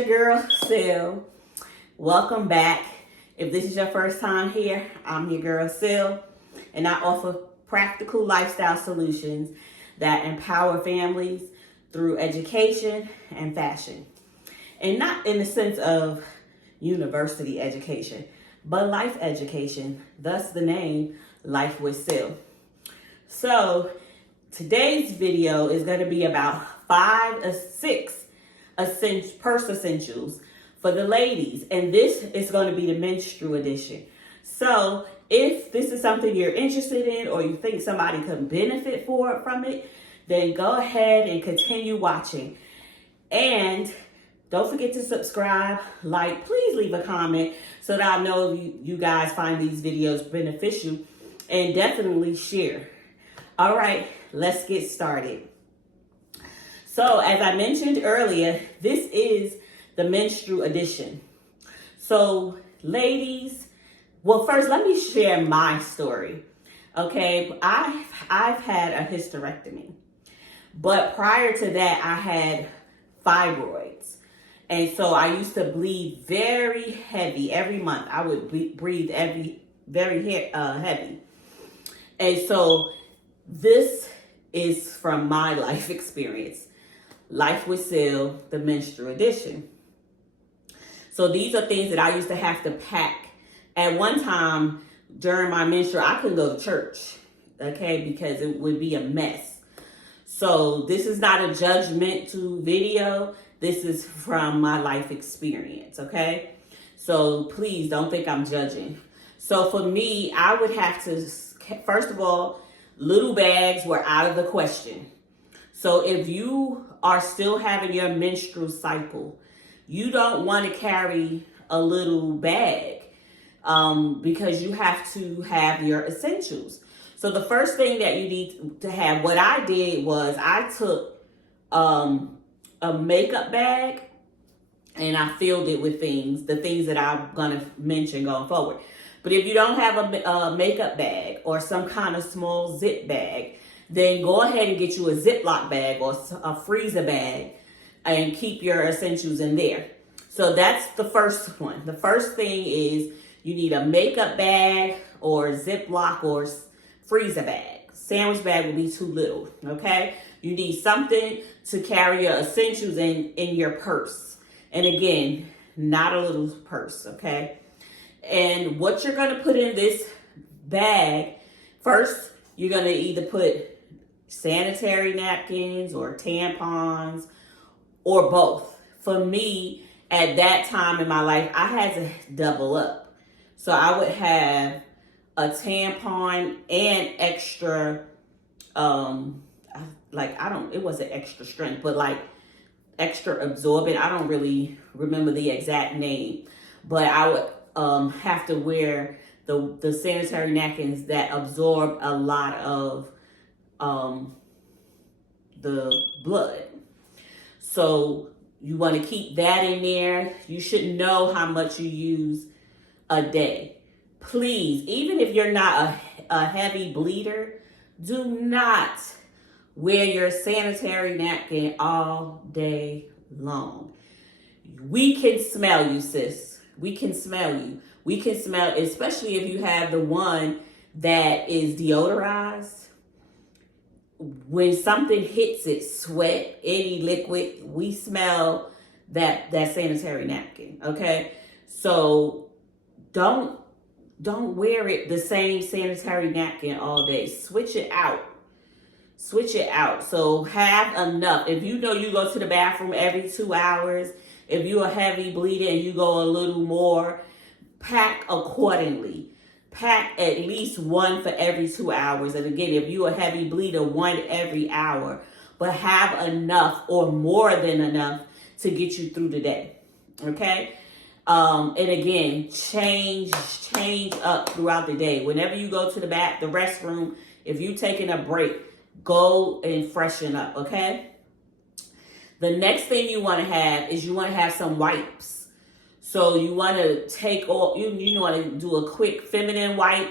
your girl, Sil. Welcome back. If this is your first time here, I'm your girl, Sil, and I offer practical lifestyle solutions that empower families through education and fashion. And not in the sense of university education, but life education, thus the name Life with Sil. So today's video is going to be about 5 or 6 purse essentials for the ladies, and this is going to be the menstrual edition. So if this is something you're interested in or you think somebody could benefit from it, then go ahead and continue watching. And don't forget to subscribe, like, please leave a comment so that I know you guys find these videos beneficial, and definitely share. All right, let's get started. So as I mentioned earlier, this is the menstrual edition. So ladies, well, first let me share my story. Okay, I've had a hysterectomy, but prior to that, I had fibroids. And so I used to bleed very heavy every month. I would breathe very heavy. And so this is from my life experience. Life with Sil, the menstrual edition. So these are things that I used to have to pack. At one time during my menstrual, I couldn't go to church, okay, because it would be a mess. So this is not a judgmental video. This is from my life experience, okay? So please don't think I'm judging. So for me, I would have to, first of all, little bags were out of the question. So if you are still having your menstrual cycle, you don't want to carry a little bag because you have to have your essentials. So the first thing that you need to have, what I did was I took a makeup bag and I filled it with the things that I'm going to mention going forward. But if you don't have a makeup bag or some kind of small zip bag, then go ahead and get you a Ziploc bag or a freezer bag and keep your essentials in there. So that's the first one. The first thing is you need a makeup bag or Ziploc or freezer bag. Sandwich bag will be too little, okay? You need something to carry your essentials in your purse. And again, not a little purse, okay? And what you're going to put in this bag, first, you're going to either put sanitary napkins or tampons or both. For me, at that time in my life, I had to double up. So I would have a tampon and extra, it wasn't extra strength, but like extra absorbent. I don't really remember the exact name, but I would have to wear the sanitary napkins that absorb a lot of the blood. So you want to keep that in there. You should know how much you use a day. Please, even if you're not a heavy bleeder, do not wear your sanitary napkin all day long. We can smell you, sis. We can smell you. We can smell, especially if you have the one that is deodorized. When something hits it, sweat, any liquid, we smell that sanitary napkin, okay? So don't wear it the same sanitary napkin all day. Switch it out. Switch it out. So have enough. If you know you go to the bathroom every 2 hours, if you're a heavy bleeder and you go a little more, pack accordingly. Pack at least one for every 2 hours. And again, if you're a heavy bleeder, one every hour. But have enough or more than enough to get you through the day. Okay? And again, change up throughout the day. Whenever you go to the restroom, if you're taking a break, go and freshen up, okay? The next thing you want to have is you want to have some wipes. So you want to take all, you want to do a quick feminine wipe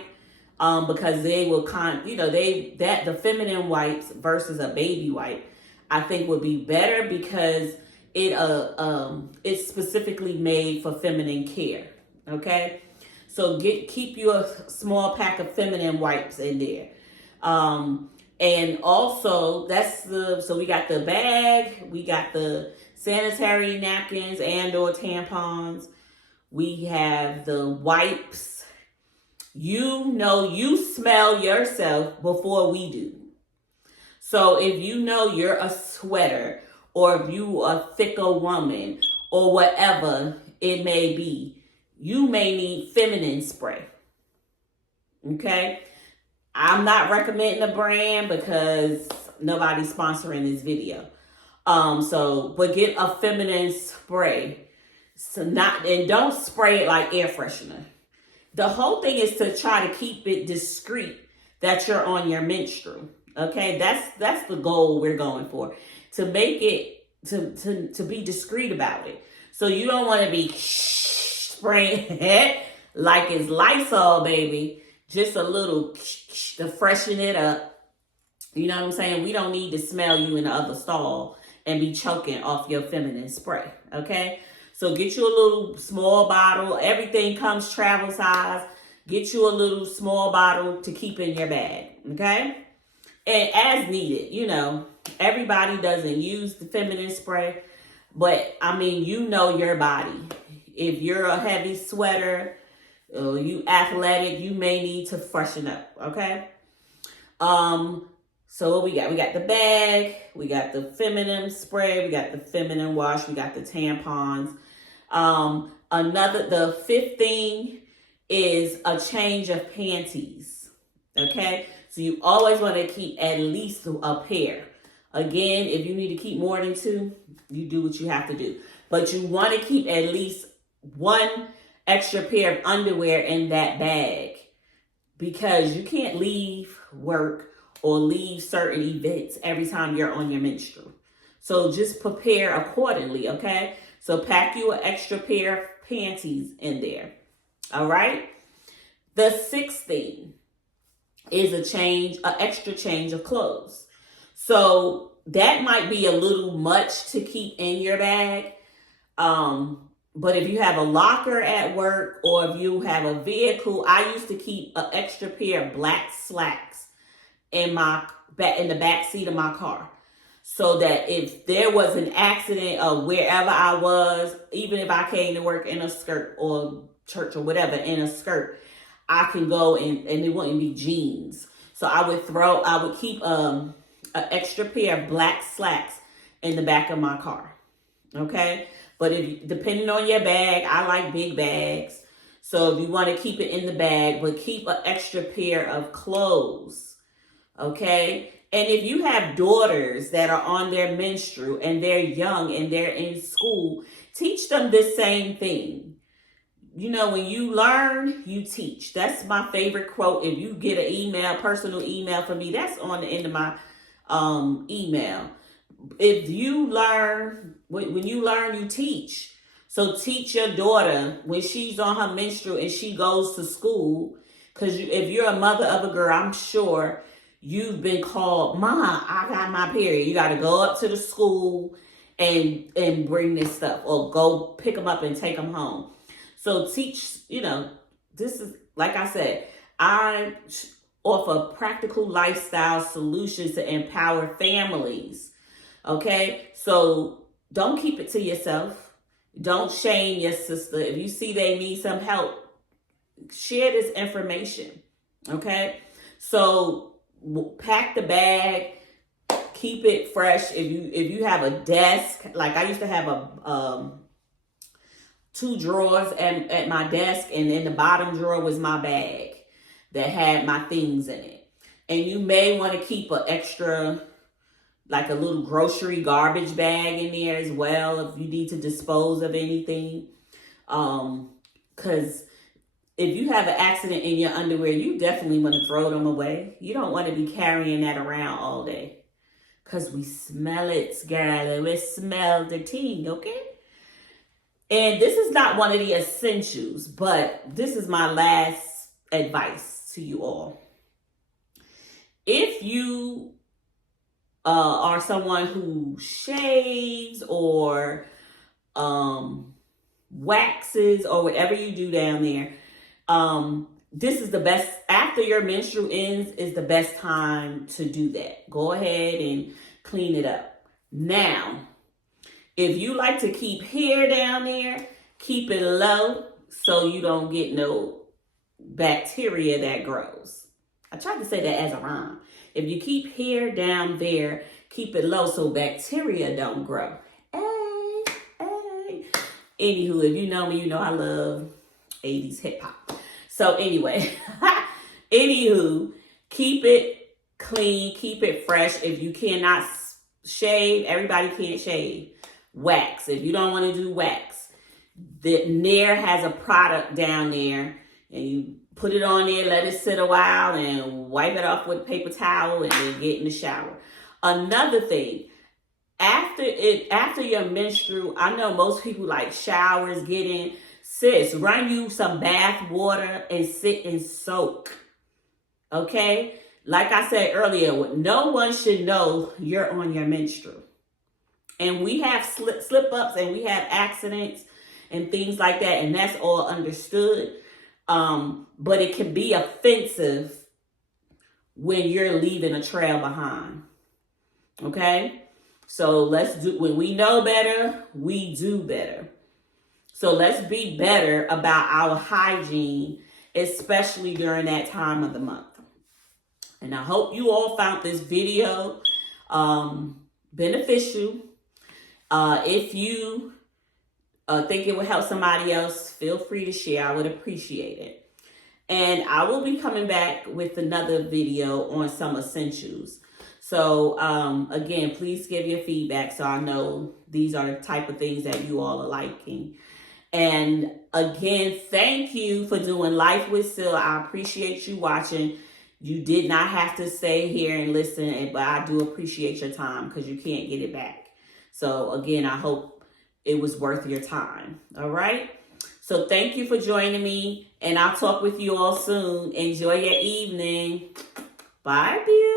because they will the feminine wipes versus a baby wipe, I think would be better because it's specifically made for feminine care. Okay, so keep you a small pack of feminine wipes in there. And also so we got the bag, we got the sanitary napkins and or tampons, we have the wipes. You smell yourself before we do. So if you know you're a sweater, or if you a thicker woman, or whatever it may be, you may need feminine spray. Okay? I'm not recommending a brand because nobody's sponsoring this video. But get a feminine spray. And don't spray it like air freshener. The whole thing is to try to keep it discreet that you're on your menstrual. Okay, that's the goal we're going for. To make it to be discreet about it. So you don't want to be spraying it like it's Lysol, baby. Just a little to freshen it up. You know what I'm saying? We don't need to smell you in the other stall and be choking off your feminine spray. Okay? So get you a little small bottle. Everything comes travel size. Get you a little small bottle to keep in your bag. Okay? And as needed, everybody doesn't use the feminine spray. But, you know your body. If you're a heavy sweater, you athletic, you may need to freshen up. Okay? So what we got? We got the bag, we got the feminine spray, we got the feminine wash, we got the tampons. The fifth thing is a change of panties. Okay? So you always want to keep at least a pair. Again, if you need to keep more than two, you do what you have to do. But you want to keep at least one extra pair of underwear in that bag, because you can't leave work or leave certain events every time you're on your menstrual. So just prepare accordingly, okay? So pack you an extra pair of panties in there, all right? The sixth thing is an extra change of clothes. So that might be a little much to keep in your bag. But if you have a locker at work, or if you have a vehicle, I used to keep an extra pair of black slacks in the back seat of my car, so that if there was an accident or wherever I was, even if I came to work in a skirt, or church or whatever in a skirt, I can go and it wouldn't be jeans. So I would keep an extra pair of black slacks in the back of my car. Okay? But depending on your bag, I like big bags. So if you want to keep it in the bag, but keep an extra pair of clothes. Okay? And if you have daughters that are on their menstrual and they're young and they're in school, teach them the same thing. When you learn, you teach. That's my favorite quote. If you get an personal email from me, that's on the end of my email. If you learn, when you learn, you teach. So teach your daughter when she's on her menstrual and she goes to school. Because if you're a mother of a girl, I'm sure you've been called, "Ma, I got my period." You got to go up to the school and bring this stuff, or go pick them up and take them home. So teach, this is, like I said, I offer practical lifestyle solutions to empower families. Okay? So don't keep it to yourself. Don't shame your sister. If you see they need some help, share this information. Okay? So pack the bag, keep it fresh. If you have a desk, like I used to have two drawers at my desk, and in the bottom drawer was my bag that had my things in it. And you may want to keep an extra, like a little grocery garbage bag in there as well, if you need to dispose of anything. Because if you have an accident in your underwear, you definitely want to throw them away. You don't want to be carrying that around all day, because we smell it, girl. We smell the tea, okay? And this is not one of the essentials, but this is my last advice to you all. If you are someone who shaves or waxes or whatever you do down there, this is the best, after your menstrual ends, is the best time to do that. Go ahead and clean it up. Now, if you like to keep hair down there, keep it low so you don't get no bacteria that grows. I tried to say that as a rhyme. If you keep hair down there, keep it low so bacteria don't grow. Hey, hey. Anywho, if you know me, you know I love 80s hip hop. So anyway, anywho, keep it clean, keep it fresh. If you cannot shave, everybody can't shave. Wax. If you don't want to do wax, the Nair has a product down there, and you put it on there, let it sit a while, and wipe it off with a paper towel, and then get in the shower. Another thing, after your menstrual, I know most people like showers, get in. Sis, run you some bath water and sit and soak. Okay? Like I said earlier, no one should know you're on your menstrual. And we have slip-ups and we have accidents and things like that, and that's all understood. But it can be offensive when you're leaving a trail behind. Okay? So when we know better, we do better. So let's be better about our hygiene, especially during that time of the month. And I hope you all found this video beneficial. If you think it would help somebody else, feel free to share. I would appreciate it. And I will be coming back with another video on some essentials. So again, please give your feedback so I know these are the type of things that you all are liking. And again, thank you for doing Life with Sil. I appreciate you watching. You did not have to stay here and listen, but I do appreciate your time because you can't get it back. So again, I hope it was worth your time. All right. So thank you for joining me, and I'll talk with you all soon. Enjoy your evening. Bye, beauty.